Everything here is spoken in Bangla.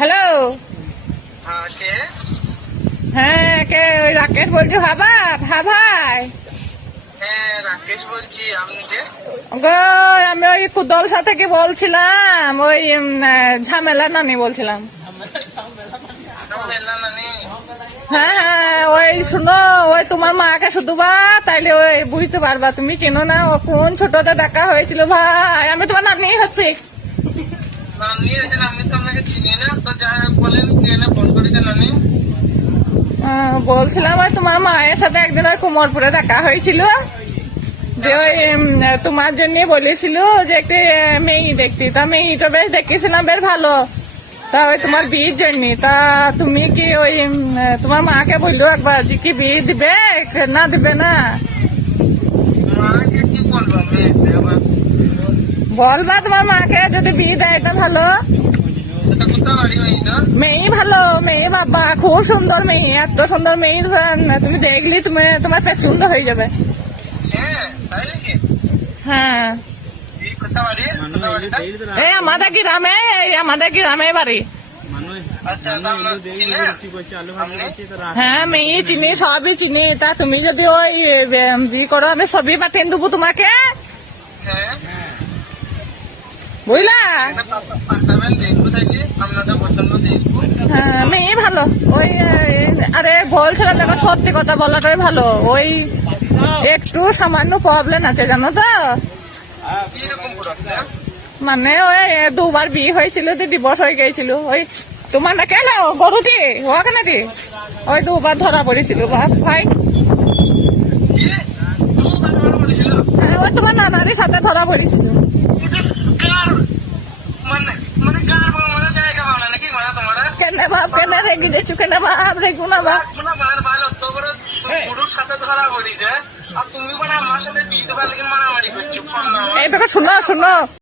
হ্যালো। হ্যাঁ কে? হ্যাঁ কে? ওই রাকেশ বলছি। ভাবা ভাই। হ্যাঁ রাকেশ বলছি, আপনি যে? গো আমি ওই কুদলসা থেকে বলছিলাম, ওই ঝামেলা নানি বলছিলাম। মেলা নানি? হ্যাঁ হ্যাঁ, ওই শুনো, ওই তোমার মাকে শুধু বা তাইলে ওই বুঝতে পারবা। তুমি চেনো না, ও কোন ছোটতে দেখা হয়েছিল ভাই। আমি তোমার নানি হচ্ছি। নানি হয়েছেন? আমি তো আপনাকে চিনি না। তো যাই হোক বলেন, কে না ফোন করেছেন নানি? বলছিলাম ওই তোমার মায়ের সাথে একদিন ওই কোমরপুরে দেখা হয়েছিল, যে ওই তোমার জন্য বলেছিল যে একটি মেয়ে দেখতে। তা মেয়েটা বেশ দেখেছিলাম, বেশ ভালো। তা ওই তোমার বিয়ের জন্য, তা তুমি কি ওই তোমার মাকে বললো একবার যে কি বিয়ে দিবে না দিবে না? মাকে কি বলবো আমি? বলবা তোমার মাকে, যদি বিয়ে দেয় তো ভালো। এটা কোথাও বাড়ি হয়নি? মেয়ে ভালো, মেয়ে বাবা খুব সুন্দর মেয়ে, এত সুন্দর মেয়ে তুমি দেখলি তুমি তোমার পেট সুন্দর হয়ে যাবে। হ্যাঁ তাই নাকি? হ্যাঁ, কোথাও বাড়ি? কোথাও বাড়িটা? এই আমাদের গ্রামে, এই আমাদের গ্রামে বাড়ি। আচ্ছা, তা আপনার চিনেন আপনি? হ্যাঁ মেয়ে চিনি, সবই চিনি। তা তুমি যদি ওই বিয়ে করো, আমি সবই পাঠিয়ে দেবো তোমাকে, হ্যাঁ বুঝলা? পাঠাবেন, দেখবো থাকি আপনাদের পছন্দ দেখবো। হ্যাঁ মেয়ে ভালো। ওই আরে বলছিলাম দেখো, সত্যি কথা বলাটাই ভালো। ওই একটু সামান্য প্রবলেম আছে জানো তো। কিরকম প্রবলেম? মানে ওই দুবার বিয়ে হয়েছিল, ডিভোর্স হয়ে গেছিল। ওই তোমার না কেন গরুটি ওখানে দি ওই দুবার ধরা পড়েছিল ভাই। কি? দুবার ধরা পড়েছিল? হ্যাঁ, ওই তোমার নানারই সাথে ধরা পড়েছিল। কার মানে? মানে কার মানে জায়গা ভালো নাকি মানে তোমার? কেন বাপ, কেন রেগে যাচ্ছ? কেন বাপ রেগু না বাপ। ভালো তো করে পুরুষ সাথে ধরা পড়িছে, আর তুমি মানে আমার সাথে বিয়ে দেবার লাগে মারামারি করছো। ফোন এই ব্যাপার শুনো শুনো,